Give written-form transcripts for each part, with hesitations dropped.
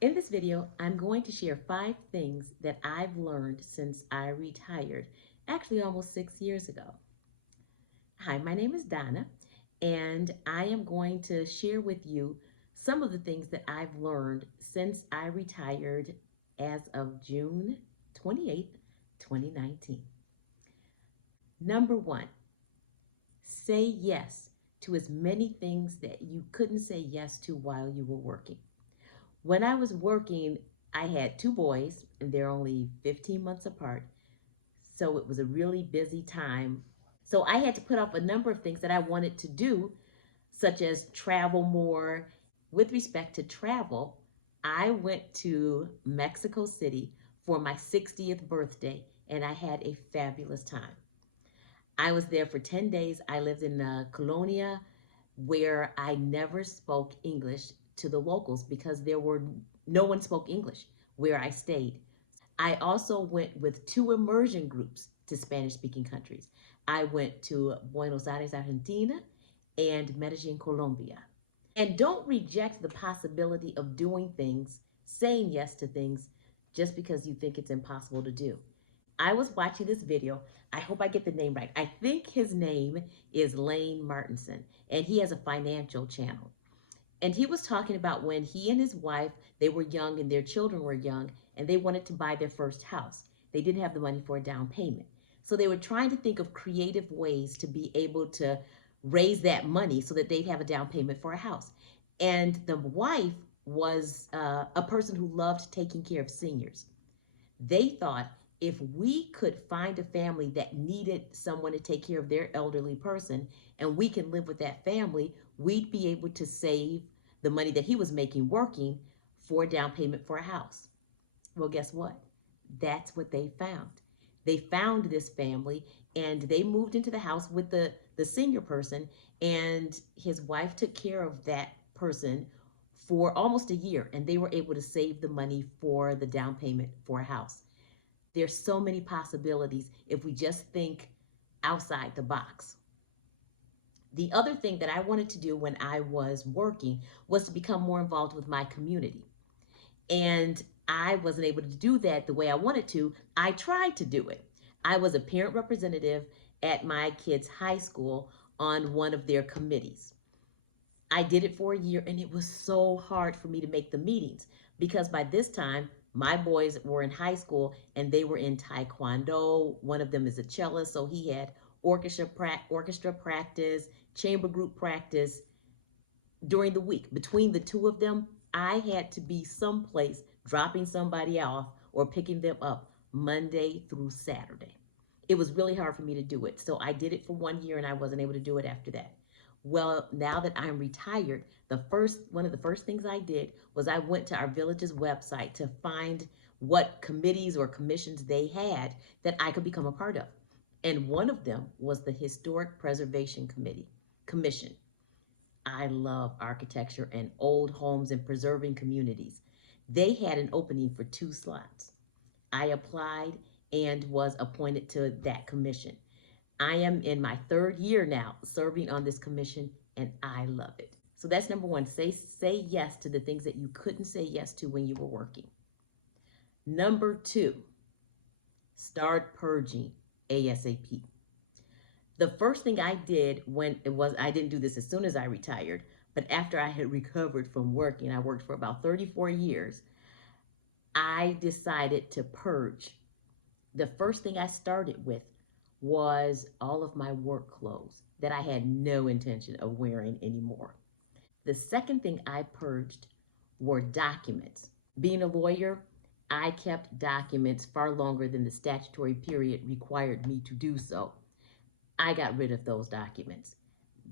In this video, I'm going to share 5 things that I've learned since I retired, actually almost 6 years ago. Hi, my name is Donna, and I am going to share with you some of the things that I've learned since I retired as of June 28th, 2019. Number one, say yes to as many things that you couldn't say yes to while you were working. When I was working, I had 2 boys, and they're only 15 months apart. So it was a really busy time. So I had to put off a number of things that I wanted to do, such as travel more. With respect to travel, I went to Mexico City for my 60th birthday, and I had a fabulous time. I was there for 10 days. I lived in Colonia, where I never spoke English to the locals because no one spoke English where I stayed. I also went with 2 immersion groups to Spanish speaking countries. I went to Buenos Aires, Argentina, and Medellin, Colombia. And don't reject the possibility of doing things, saying yes to things, just because you think it's impossible to do. I was watching this video. I hope I get the name right. I think his name is Lane Martinson, and he has a financial channel. And he was talking about when he and his wife, they were young and their children were young, and they wanted to buy their first house. They didn't have the money for a down payment. So they were trying to think of creative ways to be able to raise that money so that they'd have a down payment for a house. And the wife was a person who loved taking care of seniors. They thought, if we could find a family that needed someone to take care of their elderly person and we can live with that family, we'd be able to save the money that he was making working for a down payment for a house. Well, guess what? That's what they found. They found this family and they moved into the house with the senior person, and his wife took care of that person for almost a year, and they were able to save the money for the down payment for a house. There's so many possibilities if we just think outside the box. The other thing that I wanted to do when I was working was to become more involved with my community. And I wasn't able to do that the way I wanted to. I tried to do it. I was a parent representative at my kids' high school on one of their committees. I did it for a year, and it was so hard for me to make the meetings because by this time, my boys were in high school and they were in taekwondo. One of them is a cellist, so he had orchestra practice, chamber group practice during the week. Between the two of them, I had to be someplace dropping somebody off or picking them up Monday through Saturday. It was really hard for me to do it. So I did it for 1 year and I wasn't able to do it after that. Well, now that I'm retired, one of the first things I did was I went to our village's website to find what committees or commissions they had that I could become a part of. And one of them was the Historic Preservation Commission. I love architecture and old homes and preserving communities. They had an opening for 2 slots. I applied and was appointed to that commission. I am in my 3rd year now serving on this commission, and I love it. So that's number one. Say yes to the things that you couldn't say yes to when you were working. Number two, start purging ASAP. The first thing I did I didn't do this as soon as I retired, but after I had recovered from working, I worked for about 34 years, I decided to purge. The first thing I started with was all of my work clothes that I had no intention of wearing anymore. The second thing I purged were documents. Being a lawyer, I kept documents far longer than the statutory period required me to do so. I got rid of those documents.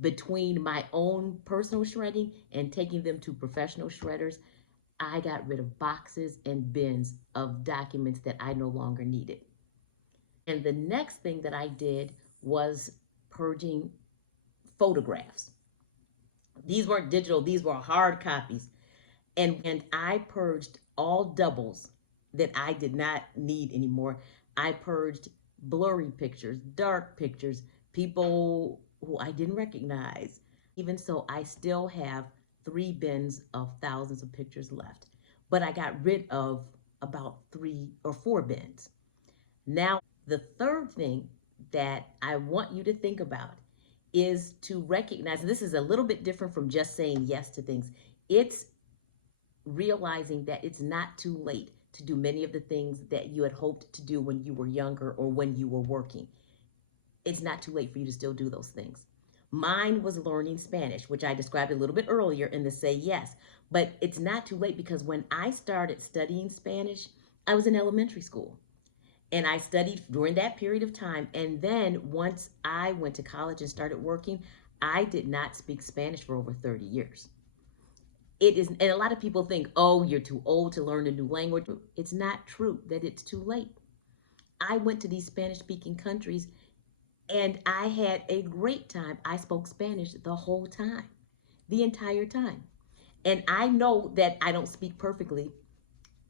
Between my own personal shredding and taking them to professional shredders, I got rid of boxes and bins of documents that I no longer needed. And the next thing that I did was purging photographs. These weren't digital, these were hard copies. And I purged all doubles that I did not need anymore. I purged blurry pictures, dark pictures, people who I didn't recognize. Even so, I still have 3 bins of thousands of pictures left. but I got rid of about 3 or 4 bins. Now, the third thing that I want you to think about is to recognize this is a little bit different from just saying yes to things. It's realizing that it's not too late to do many of the things that you had hoped to do when you were younger or when you were working. It's not too late for you to still do those things. Mine was learning Spanish, which I described a little bit earlier in the say yes. But it's not too late because when I started studying Spanish, I was in elementary school. And I studied during that period of time. And then once I went to college and started working, I did not speak Spanish for over 30 years. It is, and a lot of people think, oh, you're too old to learn a new language. It's not true that it's too late. I went to these Spanish speaking countries and I had a great time. I spoke Spanish the whole time, the entire time. And I know that I don't speak perfectly.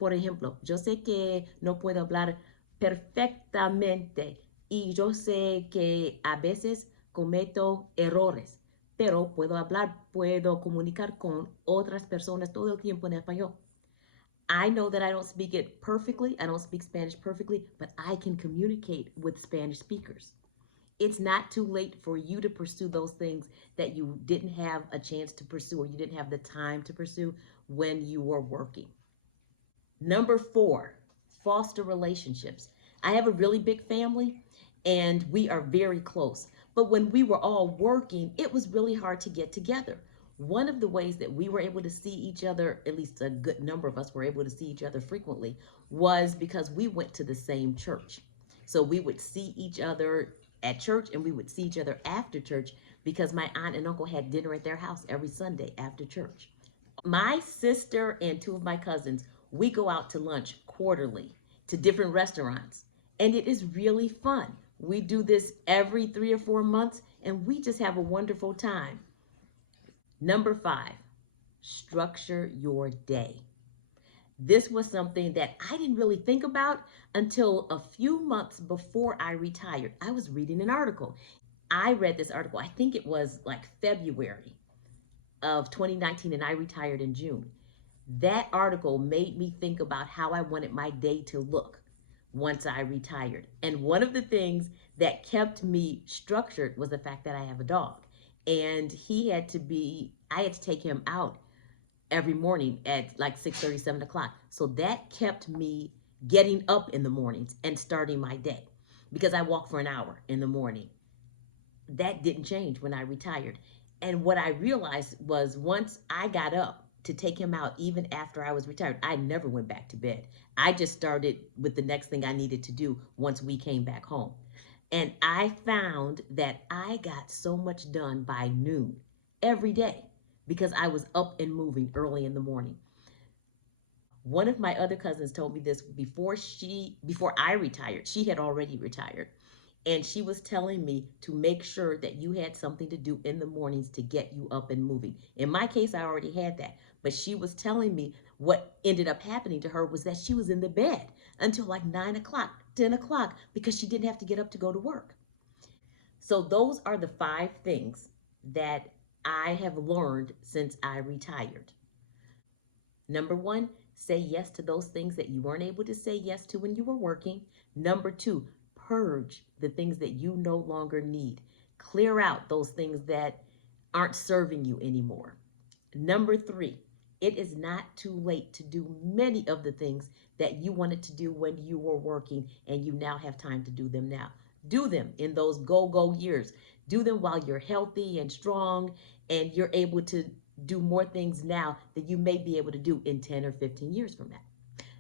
Por ejemplo, yo sé que no puedo hablar perfectamente y yo sé que a veces cometo errores, pero puedo hablar, puedo comunicar con otras personas todo el tiempo en español. I know that I don't speak it perfectly. I don't speak Spanish perfectly, but I can communicate with Spanish speakers. It's not too late for you to pursue those things that you didn't have a chance to pursue or you didn't have the time to pursue when you were working. Number 4, foster relationships. I have a really big family and we are very close. But when we were all working, it was really hard to get together. One of the ways that we were able to see each other, at least a good number of us were able to see each other frequently, was because we went to the same church. So we would see each other at church and we would see each other after church because my aunt and uncle had dinner at their house every Sunday after church. My sister and 2 of my cousins, we go out to lunch quarterly to different restaurants, and it is really fun. We do this every 3 or 4 months, and we just have a wonderful time. Number 5, structure your day. This was something that I didn't really think about until a few months before I retired. I was reading an article. I read this article, I think it was like February of 2019, and I retired in June. That article made me think about how I wanted my day to look once I retired. And one of the things that kept me structured was the fact that I have a dog. And I had to take him out every morning at like 6:30, 7 o'clock. So that kept me getting up in the mornings and starting my day because I walk for an hour in the morning. That didn't change when I retired. And what I realized was once I got up to take him out, even after I was retired, I never went back to bed. I just started with the next thing I needed to do once we came back home. And I found that I got so much done by noon every day because I was up and moving early in the morning. One of my other cousins told me this before I retired. She had already retired. And she was telling me to make sure that you had something to do in the mornings to get you up and moving. In my case, I already had that. But she was telling me what ended up happening to her was that she was in the bed until like 9 o'clock, 10 o'clock, because she didn't have to get up to go to work. So those are the 5 things that I have learned since I retired. Number 1, say yes to those things that you weren't able to say yes to when you were working. Number 2, purge the things that you no longer need. Clear out those things that aren't serving you anymore. Number 3, it is not too late to do many of the things that you wanted to do when you were working and you now have time to do them now. Do them in those go years. Do them while you're healthy and strong and you're able to do more things now that you may be able to do in 10 or 15 years from now.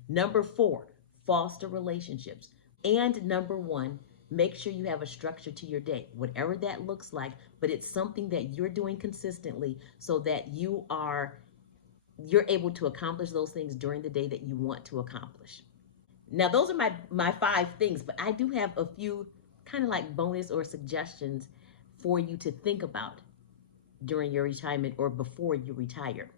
Number 4, foster relationships. And number 1, make sure you have a structure to your day, whatever that looks like, but it's something that you're doing consistently so that you're able to accomplish those things during the day that you want to accomplish. Now, those are my 5 things, but I do have a few kind of like bonus or suggestions for you to think about during your retirement or before you retire.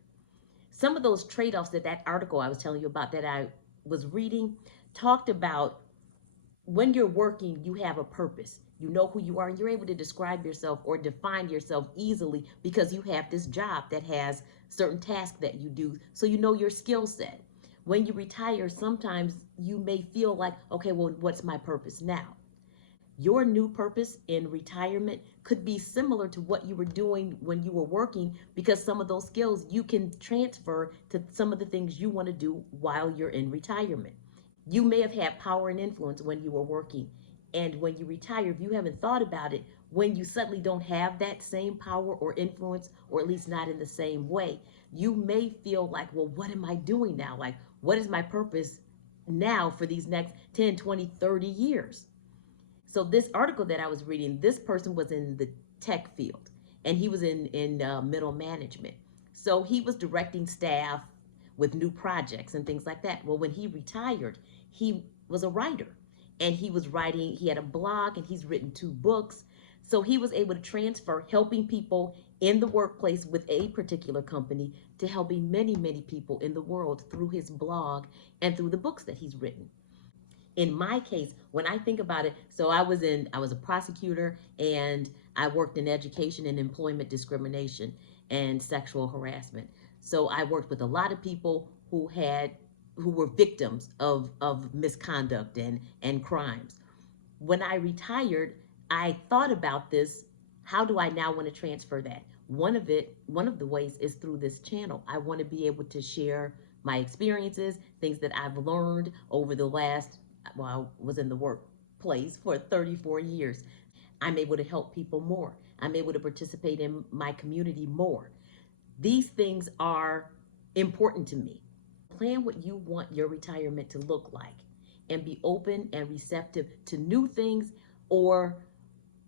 Some of those trade-offs that article I was telling you about that I was reading talked about when you're working, you have a purpose. You know who you are and you're able to describe yourself or define yourself easily because you have this job that has certain tasks that you do. So you know your skill set. When you retire, sometimes you may feel like, okay, well, what's my purpose now? Your new purpose in retirement could be similar to what you were doing when you were working, because some of those skills you can transfer to some of the things you want to do while you're in retirement. You may have had power and influence when you were working, and when you retire, if you haven't thought about it, when you suddenly don't have that same power or influence, or at least not in the same way, you may feel like, well, what am I doing now? Like, what is my purpose now for these next 10, 20, 30 years? So this article that I was reading, this person was in the tech field, and he was in middle management. So he was directing staff with new projects and things like that. Well, when he retired, he was a writer, and he was writing. He had a blog, and he's written 2 books. So he was able to transfer helping people in the workplace with a particular company to helping many, many people in the world through his blog and through the books that he's written. In my case, when I think about it, so I was a prosecutor, and I worked in education and employment discrimination and sexual harassment. So I worked with a lot of people who were victims of misconduct and crimes. When I retired, I thought about this. How do I now want to transfer that? One of the ways is through this channel. I want to be able to share my experiences, things that I've learned over the last, well, I was in the workplace for 34 years. I'm able to help people more. I'm able to participate in my community more. These things are important to me. Plan what you want your retirement to look like, and be open and receptive to new things, or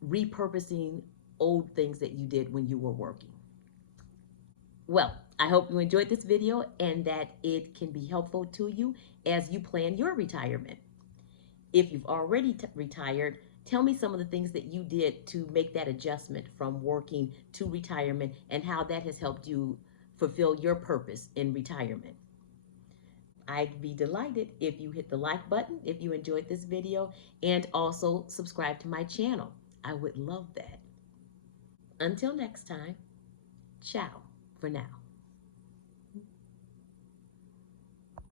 repurposing old things that you did when you were working. Well, I hope you enjoyed this video and that it can be helpful to you as you plan your retirement. If you've already retired, tell me some of the things that you did to make that adjustment from working to retirement, and how that has helped you fulfill your purpose in retirement. I'd be delighted if you hit the like button if you enjoyed this video, and also subscribe to my channel. I would love that. Until next time, ciao for now.